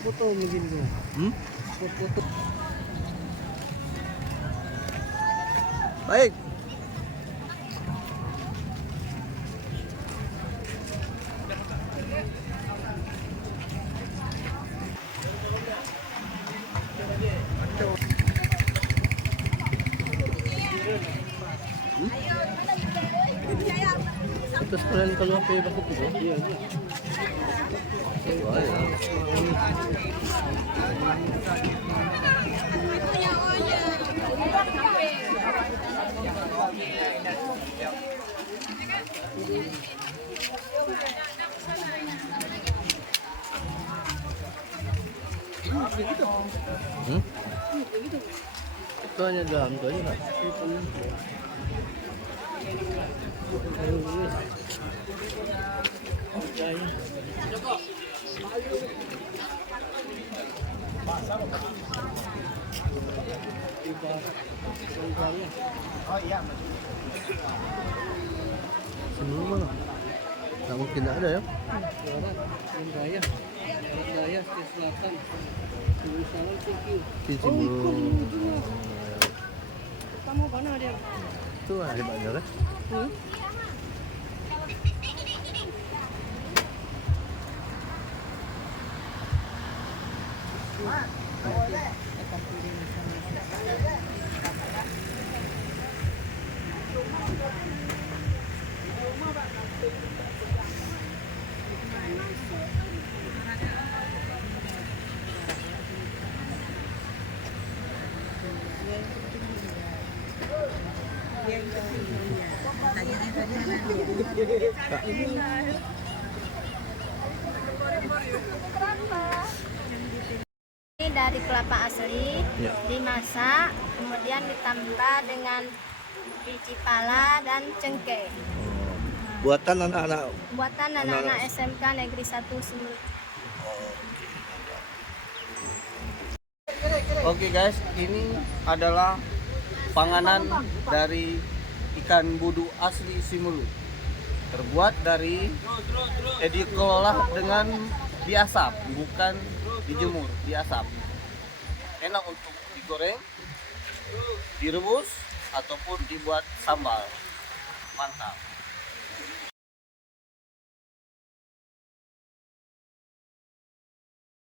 Foto begini tuh. Foto. Baik. Terus kalian kalau apa ya bakal itu? Iya. Wah, ya. Itu hanya dalam itu aja kan? Oh iya. Semua mana? Tak mungkin tak ada ya? Raya, Raya, Selatan, Selatan, Sisi Oh, belum. Kamu mana dia? Itu ada banyak kan? Ini dari kelapa asli, Ya. dimasak, kemudian ditambah dengan biji pala dan cengkeh. Buatan anak-anak. Buatan anak-anak SMK Negeri 1 Sumur. Oke guys, ini adalah panganan dari ikan budu asli Simulu. Terbuat dari dikelola dengan diasap, bukan dijemur, diasap. Enak untuk digoreng, direbus, ataupun dibuat sambal. Mantap.